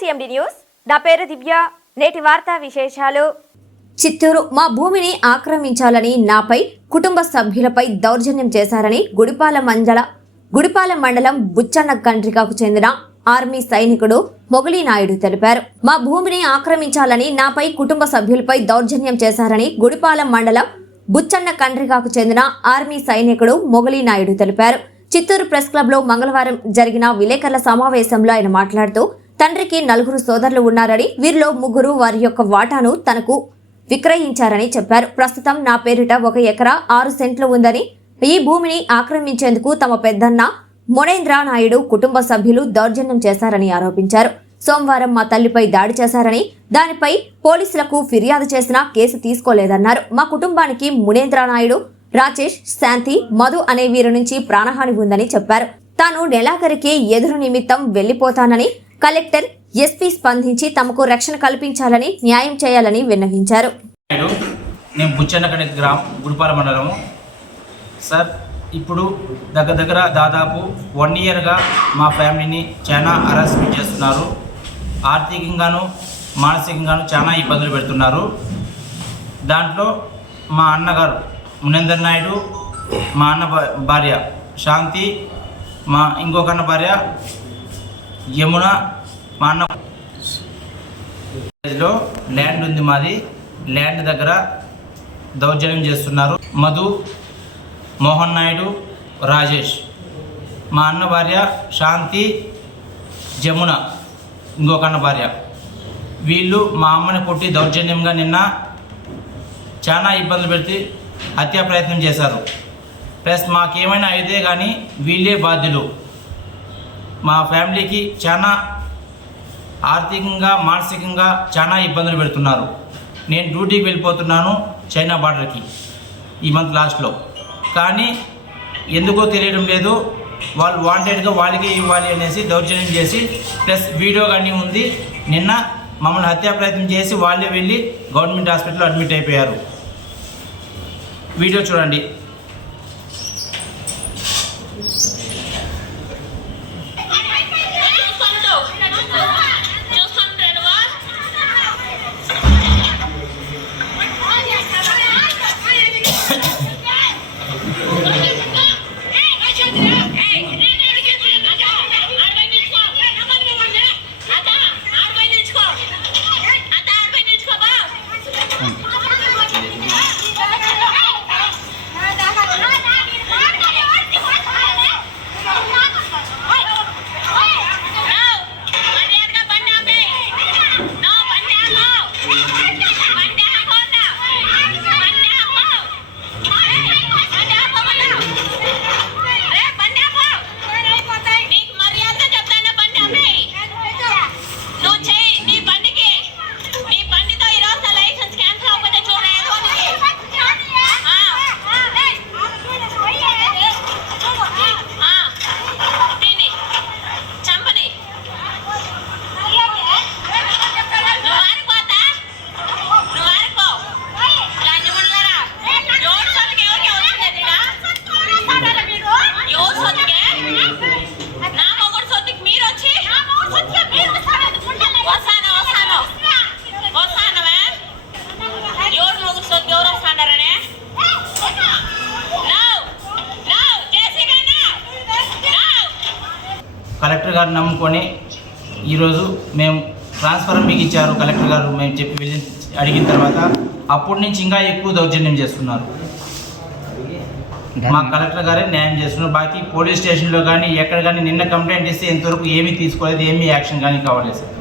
CMD news. నా పేరు దివ్య. నేటి వార్తా విశేషాలు. చిత్తూరు మా భూమిని ఆక్రమించాలని నాపై కుటుంబ సభ్యులపై దౌర్జన్యం చేశారని గుడిపాల మండల గుడిపాల మండలం బుచ్చన్న కండ్రికకు చెందిన ఆర్మీ సైనికుడు మొగలి నాయుడు తెలిపారు. మా భూమిని ఆక్రమించాలని నాపై కుటుంబ సభ్యులపై దౌర్జన్యం చేశారని గుడిపాల మండలం బుచ్చన్న కండ్రికాకు చెందిన ఆర్మీ సైనికుడు మొగలి నాయుడు తెలిపారు. చిత్తూరు ప్రెస్ క్లబ్లో మంగళవారం జరిగిన విలేకరుల సమావేశంలో ఆయన మాట్లాడుతూ తండ్రికి నలుగురు సోదరులు ఉన్నారని వీరిలో ముగ్గురు వారి యొక్క వాటాను తనకు విక్రయించారని చెప్పారు. ప్రస్తుతం నా పేరిట ఒక ఎకరా ఆరు సెంట్లు ఉందని ఈ భూమిని ఆక్రమించేందుకు తమ పెద్దన్న మునేంద్ర నాయుడు కుటుంబ సభ్యులు దౌర్జన్యం చేశారని ఆరోపించారు. సోమవారం మా తల్లిపై దాడి చేశారని దానిపై పోలీసులకు ఫిర్యాదు చేసినా కేసు తీసుకోలేదన్నారు. మా కుటుంబానికి మునేంద్ర నాయుడు రాజేష్ శాంతి మధు అనే వీరి నుంచి ప్రాణహాని ఉందని చెప్పారు. తాను నెలాఖరికి ఎదురు నిమిత్తం వెళ్ళిపోతానని కలెక్టర్ ఎస్పీ స్పందించి తమకు రక్షణ కల్పించాలని న్యాయం చేయాలని విన్నవించారు. నాయుడు నేను బుచ్చన్నకడి గ్రామం గుడిపాల మండలము. సార్ ఇప్పుడు దగ్గర దగ్గర దాదాపు వన్ ఇయర్గా మా ఫ్యామిలీని చాలా హరాస్మెంట్ చేస్తున్నారు. ఆర్థికంగాను మానసికంగాను చాలా ఇబ్బందులు పెడుతున్నారు. దాంట్లో మా అన్నగారు మునేందర్ నాయుడు మా అన్న భార్య శాంతి మా ఇంకొక అన్న భార్య యమున మా అన్న లో ల్యాండ్ ఉంది మాది. ల్యాండ్ దగ్గర దౌర్జన్యం చేస్తున్నారు. మధు మోహన్ నాయుడు రాజేష్. మా అన్న భార్య శాంతి జమున ఇంకొక అన్న భార్య. వీళ్ళు మా అమ్మని కొట్టి దౌర్జన్యంగా నిన్న చాలా ఇబ్బందులు పెడితే హత్యా ప్రయత్నం చేశారు. ప్లస్ మాకేమైనా అయితే కానీ వీళ్ళే బాధ్యులు. మా ఫ్యామిలీకి చాలా ఆర్థికంగా మానసికంగా చాలా ఇబ్బందులు పెడుతున్నారు. నేను డ్యూటీకి వెళ్ళిపోతున్నాను చైనా బార్డర్కి ఈ మంత్ లాస్ట్లో. కానీ ఎందుకో తెలియడం లేదు. వాళ్ళు వాంటెడ్గా వాళ్ళకే ఇవ్వాలి అనేసి దౌర్జన్యం చేసి ప్లస్ వీడియో కానీ ఉంది. నిన్న మమ్మల్ని హత్యా ప్రయత్నం చేసి వాళ్ళే వెళ్ళి గవర్నమెంట్ హాస్పిటల్లో అడ్మిట్ అయిపోయారు. వీడియో చూడండి. గారు నమ్ముకొని ఈరోజు మేము ట్రాన్స్ఫర్ మీకు ఇచ్చారు కలెక్టర్ గారు మేము చెప్పి వెళ్ళి అడిగిన తర్వాత అప్పటి నుంచి ఇంకా ఎక్కువ దౌర్జన్యం చేస్తున్నారు. మా కలెక్టర్ గారే న్యాయం చేస్తున్నారు. బాకీ పోలీస్ స్టేషన్లో కానీ ఎక్కడ కానీ నిన్న కంప్లైంట్ ఇస్తే ఇంతవరకు ఏమీ తీసుకోలేదు ఏమీ యాక్షన్ కానీ కావలేదు. సార్